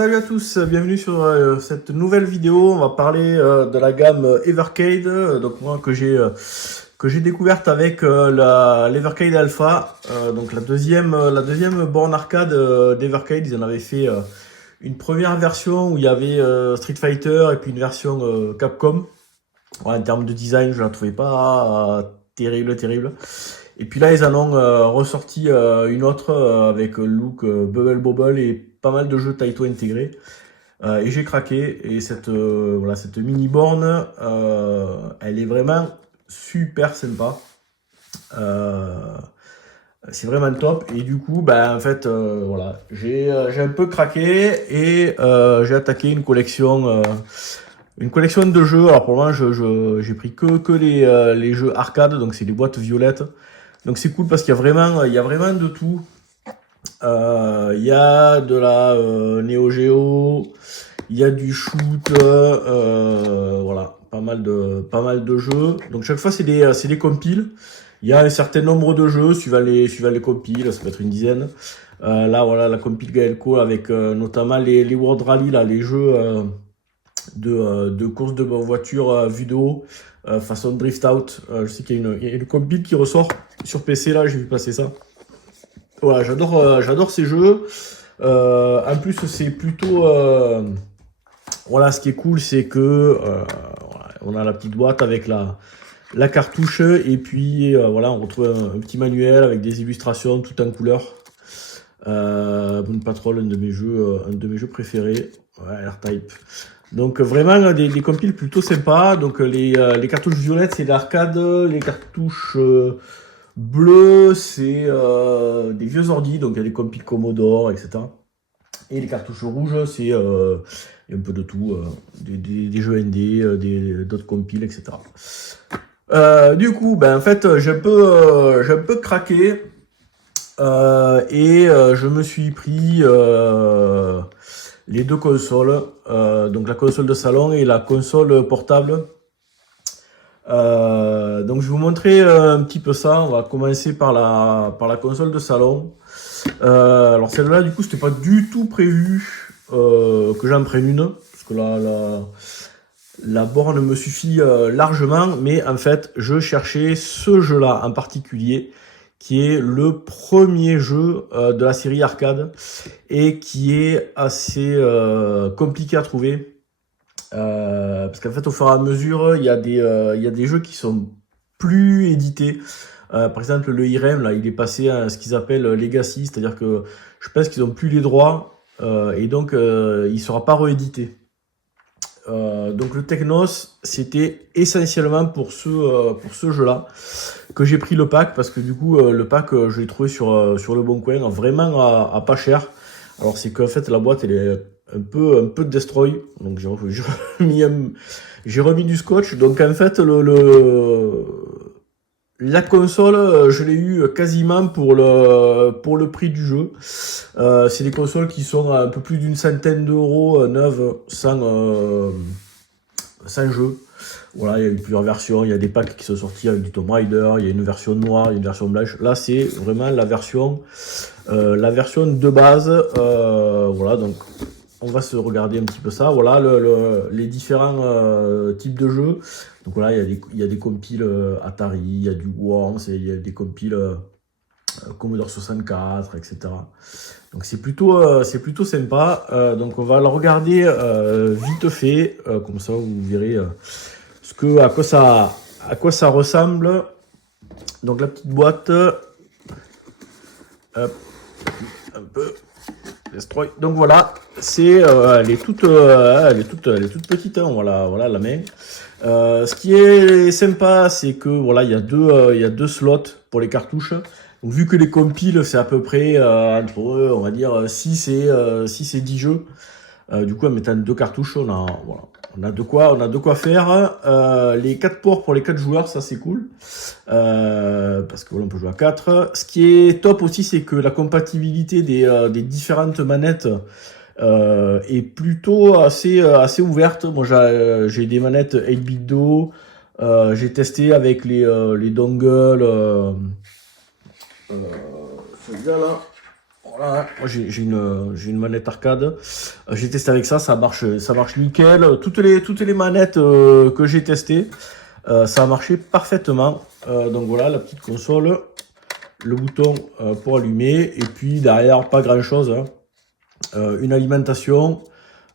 Salut à tous, bienvenue sur cette nouvelle vidéo. On va parler de la gamme Evercade, donc moi que j'ai découverte avec l'Evercade Alpha, donc la deuxième borne arcade d'Evercade. Ils en avaient fait une première version où il y avait Street Fighter et puis une version Capcom. Ouais, en termes de design, je la trouvais pas terrible. Et puis là, ils en ont ressorti une autre avec le look Bubble Bobble et pas mal de jeux Taito intégrés. Et j'ai craqué. Et cette mini borne, elle est vraiment super sympa. Euh, c'est vraiment top. Et du coup, ben, en fait, voilà, j'ai un peu craqué et j'ai attaqué une collection de jeux. Alors pour moi, j'ai pris que les jeux arcade, donc c'est les boîtes violettes. Donc c'est cool parce il y a vraiment de tout. Il y a de la Neo Geo, il y a du shoot, voilà, pas mal de jeux. Donc chaque fois c'est des compiles. Il y a un certain nombre de jeux suivant les compiles, ça peut être une dizaine. Là voilà la compile Gaelco avec notamment les World Rally, là, les jeux de course de voiture vue de haut, façon Drift Out. Je sais il y a une compile qui ressort sur PC, là, j'ai vu passer ça. Voilà, j'adore ces jeux. En plus, c'est plutôt... voilà, ce qui est cool, c'est que voilà, on a la petite boîte avec la cartouche et puis voilà, on retrouve un petit manuel avec des illustrations tout en couleur. Moon Patrol, un de mes jeux préférés. Ouais, R-Type. Donc vraiment des compiles plutôt sympas. Donc les cartouches violettes, c'est l'arcade. Les cartouches bleues, c'est des vieux ordi. Donc il y a des compiles Commodore, etc. Et les cartouches rouges, c'est un peu de tout. Des jeux ND, d'autres compiles, etc. Du coup, ben, en fait, j'ai un peu craqué. Je me suis pris les deux consoles, donc la console de salon et la console portable. Donc je vais vous montrer un petit peu ça. On va commencer par la console de salon. Alors celle-là, du coup, c'était pas du tout prévu que j'en prenne une, parce que la borne me suffit largement, mais en fait, je cherchais ce jeu-là en particulier, qui est le premier jeu de la série arcade et qui est assez compliqué à trouver. Parce qu'en fait, au fur et à mesure, il y a des jeux qui sont plus édités. Par exemple, le IREM, là, il est passé à ce qu'ils appellent Legacy, c'est-à-dire que je pense qu'ils n'ont plus les droits et donc il ne sera pas réédité. Donc le Technos, c'était essentiellement pour ce jeu-là que j'ai pris le pack, parce que du coup, le pack, je l'ai trouvé sur le Bon Coin, vraiment à pas cher. Alors c'est qu'en fait, la boîte, elle est un peu destroy, donc j'ai remis du scotch. Donc en fait, la console, je l'ai eu quasiment pour le prix du jeu. C'est des consoles qui sont à un peu plus d'une centaine d'euros neuves, sans jeu. Voilà, il y a eu plusieurs versions, il y a des packs qui sont sortis avec du Tomb Raider, il y a une version noire, il y a une version blanche. Là, c'est vraiment la version de base. Voilà, donc on va se regarder un petit peu ça. Voilà les différents types de jeux. Donc voilà, il y a des compiles Atari, il y a du Worms, il y a des compiles Commodore 64, etc. Donc c'est plutôt sympa. Donc on va le regarder vite fait, comme ça vous verrez à quoi ça ressemble. Donc la petite boîte, hop, un peu. Destroy. Donc voilà, elle est toute petite, hein, voilà la main. Ce qui est sympa, c'est que voilà, il y a deux slots pour les cartouches. Donc, vu que les compiles, c'est à peu près entre, on va dire, 6 et 10 jeux. Du coup, en mettant deux cartouches, voilà, on a de quoi faire. Les 4 ports pour les 4 joueurs, ça c'est cool. Parce que voilà, on peut jouer à 4. Ce qui est top aussi, c'est que la compatibilité des différentes manettes est plutôt assez ouverte. Moi, j'ai des manettes 8-bit Do. J'ai testé avec les dongles. Celui-là, là. Voilà, moi j'ai une manette arcade. J'ai testé avec ça, ça marche nickel. Toutes les manettes que j'ai testées, ça a marché parfaitement. Donc voilà, la petite console, le bouton pour allumer, et puis derrière, pas grand chose, hein. Une alimentation,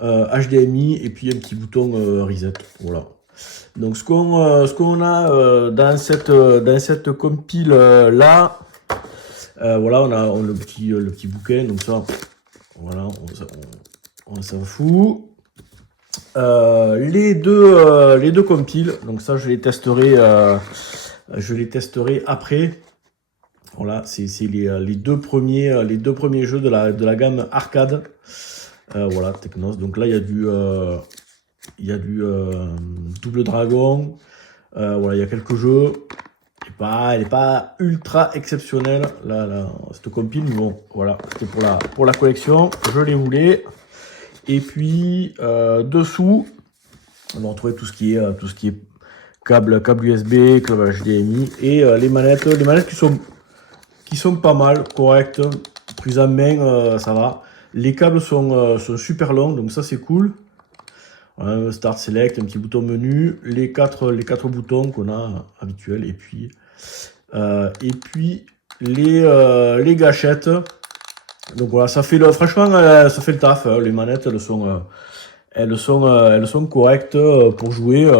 HDMI, et puis un petit bouton reset. Voilà. Donc ce qu'on a dans cette compile là, voilà, on a le petit bouquin, donc ça, voilà, on s'en fout. Les deux compiles, donc ça je les testerai après. Voilà, c'est les deux premiers jeux de la gamme arcade. Voilà, Technos. Donc là il y a du Double Dragon. Voilà, il y a quelques jeux. Elle n'est pas ultra exceptionnelle, cette compile, mais bon, voilà, c'était pour la collection, je les voulais. Et puis, dessous, on va retrouver tout ce qui est câble USB, câble HDMI, et les manettes qui sont pas mal, correctes, prises en main, ça va. Les câbles sont super longs, donc ça c'est cool. Voilà, Start, Select, un petit bouton menu, les quatre boutons qu'on a habituels, et puis les gâchettes. Donc voilà, franchement, ça fait le taf, hein. Les manettes, elles sont correctes pour jouer.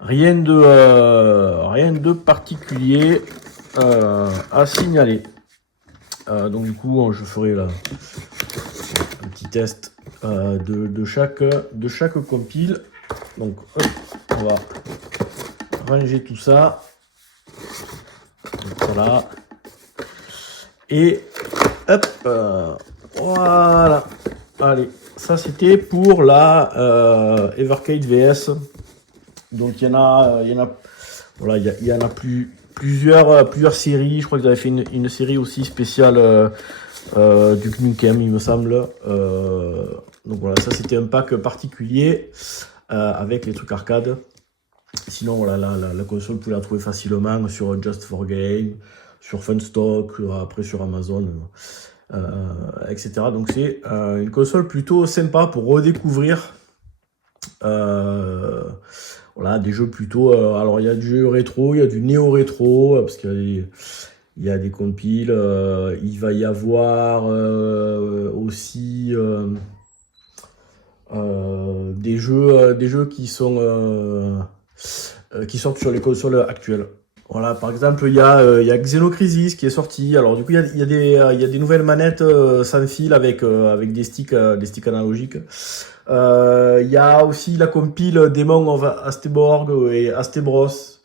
Rien de particulier à signaler. Donc du coup, je ferai là un petit test de chaque compile. Donc hop, on va ranger tout ça. Donc, voilà. Et hop, voilà. Allez, ça c'était pour la Evercade VS. Donc il y en a, voilà, il y en a plusieurs séries. Je crois qu'ils avaient fait une série aussi spéciale du Nukem, il me semble. Donc voilà, ça c'était un pack particulier avec les trucs arcade. Sinon voilà, la console, vous pouvez la trouver facilement sur Just for Game, sur Funstock, après sur Amazon, etc. Donc c'est une console plutôt sympa pour redécouvrir. Voilà, des jeux plutôt. Alors il y a du jeu rétro, il y a du néo-rétro, parce qu'il y a des compiles. Il va y avoir aussi des jeux qui sortent sur les consoles actuelles. Voilà, par exemple, il y a Xenocrisis qui est sorti. Alors du coup, il y a des nouvelles manettes sans fil avec des sticks analogiques. Il y a aussi la compile Demon of Asteborg et Astebros.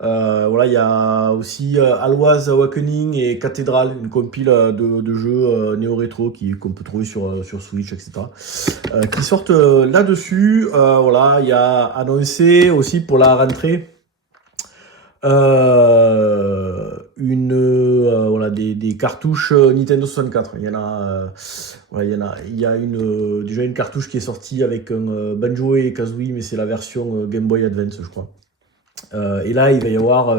Voilà, il y a aussi Alwa's Awakening et Cathedral, une compile de jeux néo-rétro qu'on peut trouver sur Switch, etc. Qui sortent là-dessus. Voilà, il y a annoncé aussi pour la rentrée voilà, des cartouches Nintendo 64. Il y en a, voilà, il y a déjà une cartouche qui est sortie avec un Banjo et Kazooie, mais c'est la version Game Boy Advance, je crois. Et là, il va y avoir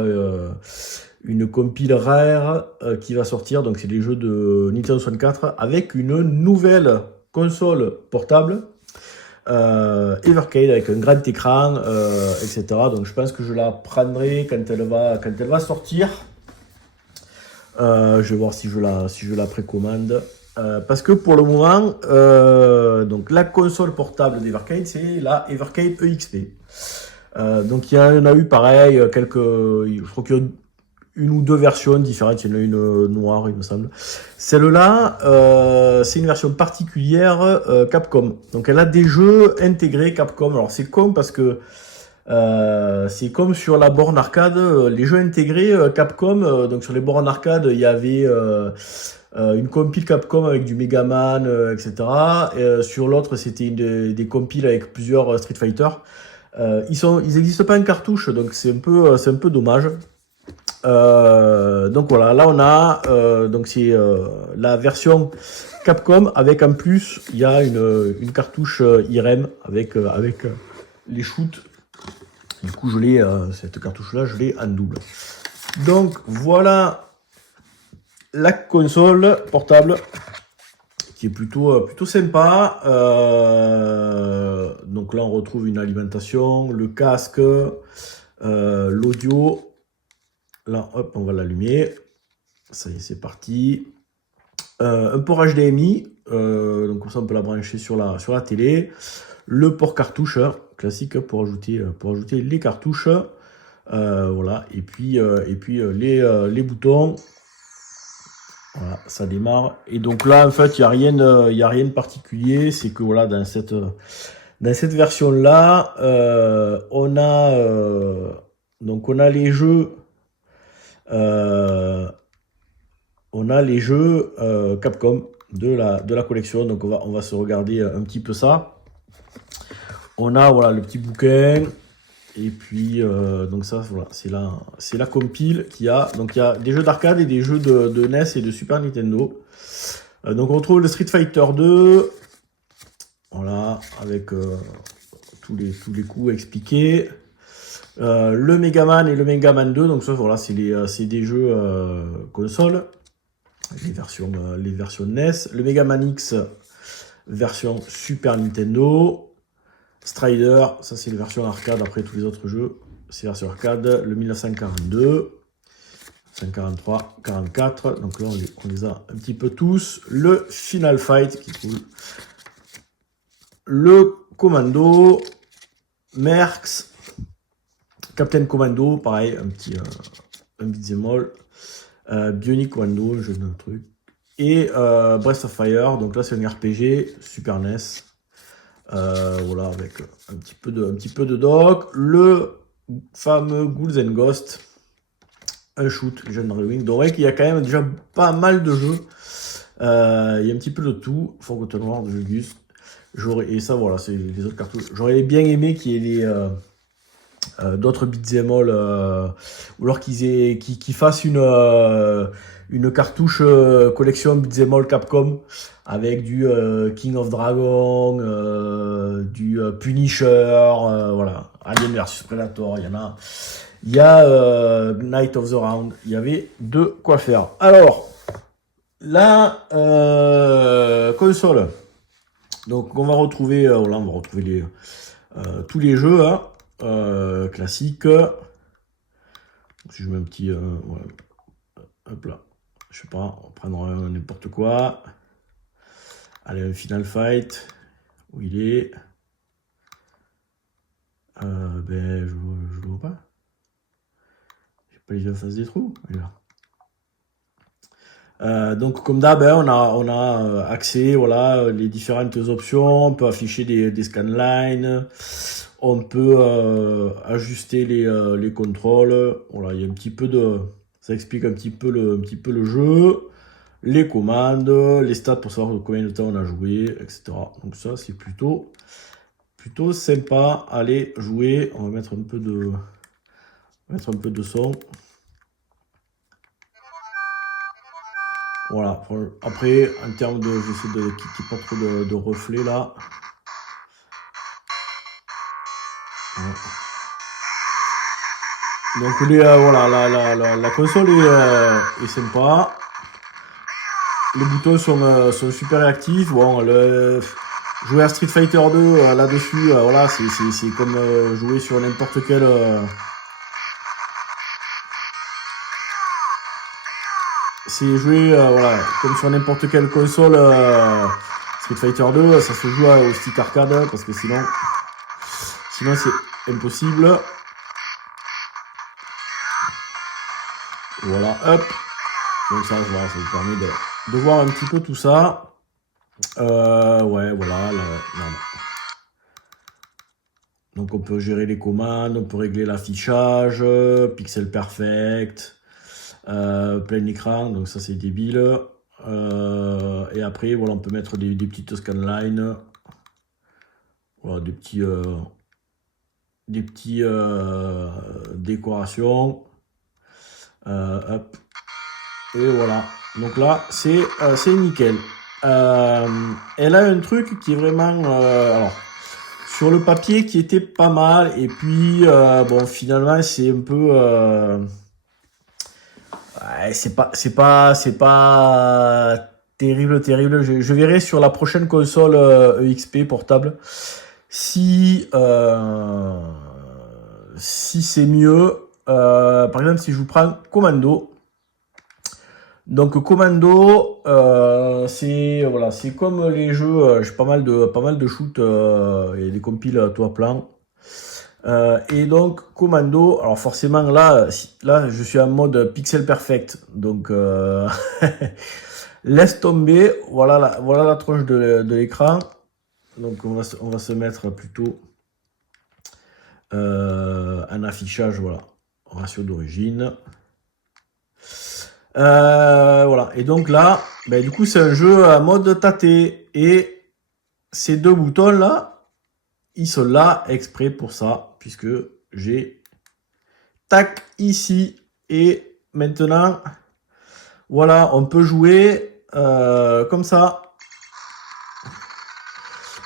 une compile rare qui va sortir. Donc, c'est des jeux de Nintendo 64 avec une nouvelle console portable. Evercade avec un grand écran, etc. Donc je pense que je la prendrai quand elle va sortir. Je vais voir si je la précommande. Parce que pour le moment, donc la console portable d'Evercade, c'est la Evercade EXP. Donc il y en a eu pareil, je crois qu'il y a une ou deux versions différentes. Il y en a une noire, il me semble. Celle-là, c'est une version particulière Capcom. Donc elle a des jeux intégrés Capcom. Alors c'est con parce que c'est comme sur la borne arcade, les jeux intégrés Capcom. Donc sur les bornes arcade, il y avait une compile Capcom avec du Megaman, etc. Sur l'autre, c'était des compiles avec plusieurs Street Fighter. Ils n'existent pas en cartouche, donc c'est un peu dommage. Donc voilà, là on a donc c'est la version Capcom avec en plus il y a une cartouche IRM avec les shoots. Du coup cette cartouche là je l'ai en double. Donc voilà la console portable. qui est plutôt sympa. Donc là, on retrouve une alimentation, le casque, l'audio. Là, hop, on va l'allumer. Ça y est, c'est parti. Un port HDMI, donc comme ça on peut la brancher sur la télé. Le port cartouche, classique pour ajouter les cartouches. Voilà, et puis les boutons. Voilà, ça démarre. Et donc là, en fait, il n'y a rien de particulier. C'est que voilà, dans cette version-là, on a les jeux. On a les jeux Capcom de la collection. Donc on va se regarder un petit peu ça. On a voilà le petit bouquin. Et puis donc ça voilà, c'est la compile qu'il y a. Donc il y a des jeux d'arcade et des jeux de NES et de Super Nintendo. Donc on retrouve le Street Fighter 2. Voilà, avec tous les coups expliqués. Le Mega Man et le Mega Man 2. Donc ça voilà, c'est des jeux console. Les versions NES. Le Mega Man X version Super Nintendo. Strider, ça c'est la version arcade, après tous les autres jeux, c'est la version arcade, le 1942, 143, 44, donc là on les a un petit peu tous, le Final Fight qui est cool, le Commando, Mercs, Captain Commando, pareil, un beat'em all, Bionic Commando, jeu d'un truc, et Breath of Fire, donc là c'est un RPG, Super NES. Voilà, avec un petit peu de doc, le fameux Ghouls and Ghosts, un shoot, Legendary Wing. Donc il y a quand même déjà pas mal de jeux. Il y a un petit peu de tout. Forgotten World de Jugus. Et ça voilà, c'est les autres cartouches. J'aurais bien aimé qu'il y ait d'autres beat'em all, ou alors qu'ils fassent une cartouche collection beat'em all Capcom avec du King of Dragon, du Punisher, voilà, Alien vs Predator, il y a Night of the Round, il y avait de quoi faire. Alors, la console, donc on va retrouver, voilà, tous les jeux, hein. Classique. Si je mets un petit voilà. Hop là, je sais pas, on va prendre n'importe quoi. Allez, un Final Fight, où il est, ben je le vois pas, j'ai pas les yeux en face des trous, il est là. Donc comme d'hab, hein, on a accès, voilà, les différentes options, on peut afficher des scanlines, on peut ajuster les contrôles. Voilà, il y a un petit peu ça explique un petit peu le jeu, les commandes, les stats pour savoir combien de temps on a joué, etc. Donc ça c'est plutôt sympa. Allez jouer, on va mettre un peu de son. Voilà, après en termes de, j'essaie de qu'il n'y ait pas trop de reflets là. Ouais. Donc voilà, la console est sympa. Les boutons sont super réactifs. Bon, jouer à Street Fighter 2 là-dessus, voilà, c'est comme jouer sur n'importe quel. C'est jouer voilà, comme sur n'importe quelle console. Street Fighter 2, ça se joue au stick arcade parce que sinon c'est impossible. Voilà, hop. Donc ça vous permet de voir un petit peu tout ça. Ouais, voilà. Non. Donc on peut gérer les commandes, on peut régler l'affichage, pixel perfect, plein écran, donc ça c'est débile. Et après, voilà, on peut mettre des petites scanlines. Voilà, des petits décorations. Hop. Et voilà. Donc là, c'est nickel. Elle a un truc qui est vraiment... alors, sur le papier qui était pas mal. Et puis, bon, finalement, c'est un peu... ouais, c'est pas terrible, terrible. Je verrai sur la prochaine console EXP portable si si c'est mieux. Par exemple, si je vous prends Commando. Donc Commando, c'est voilà, c'est comme les jeux. J'ai pas mal de shoot et des compiles tout à plan. Et donc Commando, alors forcément là je suis en mode pixel perfect, donc laisse tomber, voilà la tronche de l'écran. Donc on va se mettre plutôt un affichage, voilà, ratio d'origine. Voilà, et donc là, ben, du coup c'est un jeu à mode tâté, et ces deux boutons là, ils sont là exprès pour ça, puisque j'ai tac ici, et maintenant voilà, on peut jouer comme ça.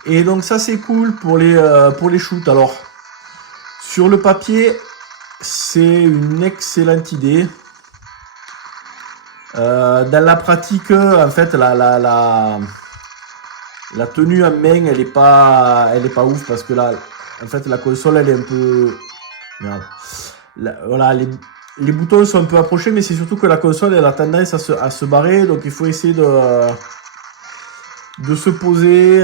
Et donc ça c'est cool pour les shoots. Alors sur le papier c'est une excellente idée. Dans la pratique, en fait, la tenue en main, elle est pas ouf, parce que là, en fait, la console, elle est un peu, merde. Voilà, les boutons sont un peu approchés, mais c'est surtout que la console, elle a tendance à se barrer, donc il faut essayer de se poser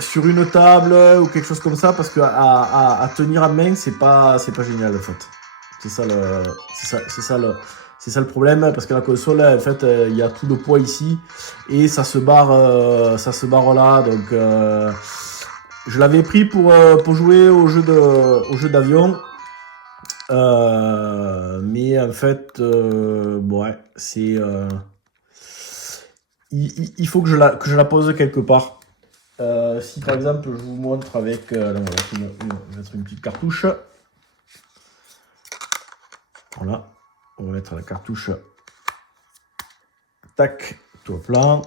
sur une table ou quelque chose comme ça, parce que à tenir en main, c'est pas génial en fait. C'est ça le problème, parce que la console, en fait, il y a tout le poids ici et ça se barre là. Donc je l'avais pris pour jouer au jeu d'avion, mais en fait bon, ouais, c'est il faut que je la pose quelque part. Si par exemple je vous montre avec on va mettre une petite cartouche. Voilà, on va mettre la cartouche. Tac, tout à plat.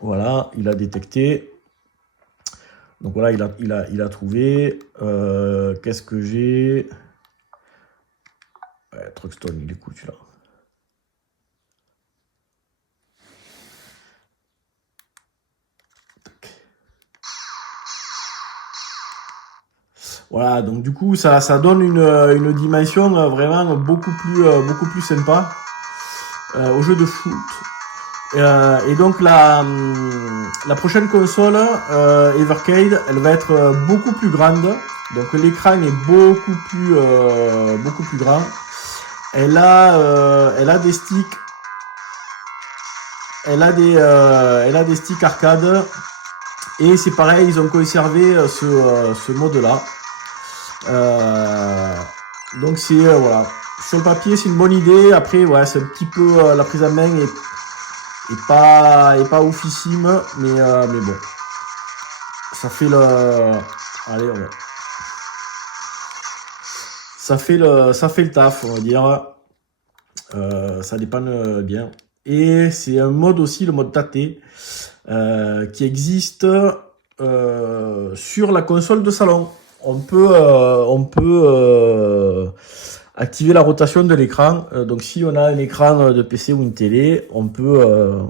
Voilà, il a détecté. Donc voilà, il a trouvé. Qu'est-ce que j'ai? Ouais, Truckstone, il est cool celui-là. Voilà, donc du coup ça donne une dimension vraiment beaucoup plus sympa au jeu de foot. Et donc la prochaine console Evercade, elle va être beaucoup plus grande. Donc l'écran est beaucoup plus grand. Elle a des sticks. Elle a des sticks arcade. Et c'est pareil, ils ont conservé ce mode là. Donc c'est voilà, sur le papier c'est une bonne idée. Après ouais, c'est un petit peu la prise en main est pas oufissime, mais bon, ça fait le allez, ouais. Ça fait le taf, on va dire. Ça dépanne bien. Et c'est un mode aussi, le mode tâté, qui existe sur la console de salon. On peut activer la rotation de l'écran. Donc si on a un écran de PC ou une télé, on peut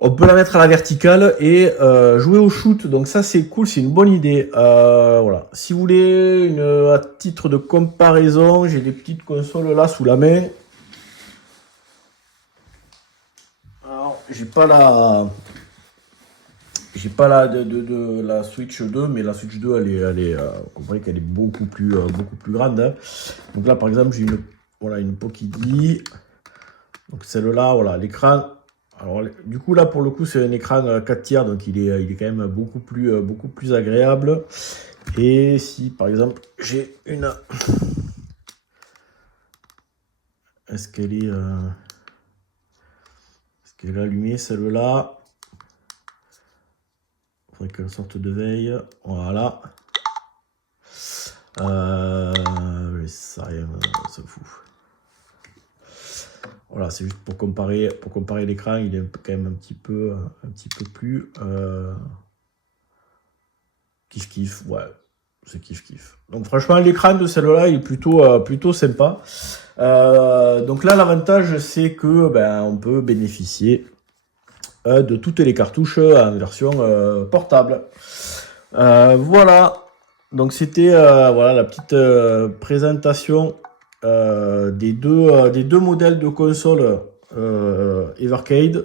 la mettre à la verticale et jouer au shoot. Donc ça c'est cool, c'est une bonne idée. Voilà. Si vous voulez à titre de comparaison, j'ai des petites consoles là sous la main. Alors j'ai pas la de la Switch 2, mais la Switch 2 elle est vous comprenez qu'elle est beaucoup plus grande, hein. Donc là par exemple j'ai une Pocket-D. Donc celle-là, voilà, l'écran. Alors du coup là pour le coup c'est un écran 4 tiers, donc il est quand même beaucoup plus agréable. Et si par exemple j'ai une, est-ce qu'elle est allumée celle-là? Il faudrait qu'elle sorte de veille. Voilà. Ça rien, ça fout. Voilà, c'est juste pour comparer l'écran, il est quand même un petit peu plus kiff, ouais, c'est kiff. Donc franchement l'écran de celle-là il est plutôt sympa. Donc là, l'avantage, c'est que on peut bénéficier de toutes les cartouches en version portable. Voilà. Donc c'était voilà la petite présentation des deux modèles de console Evercade.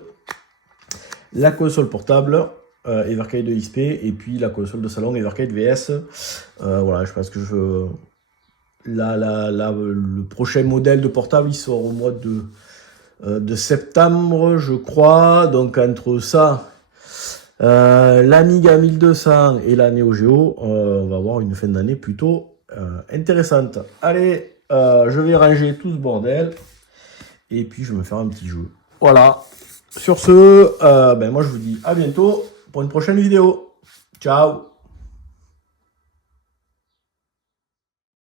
La console portable Evercade XP et puis la console de salon Evercade VS. Voilà, je pense que le prochain modèle de portable il sort au mois de septembre, je crois. Donc entre ça, l'Amiga 1200 et la Neo Geo, on va avoir une fin d'année plutôt intéressante. Allez, je vais ranger tout ce bordel et puis je vais me faire un petit jeu. Voilà. Sur ce, moi je vous dis à bientôt pour une prochaine vidéo. Ciao.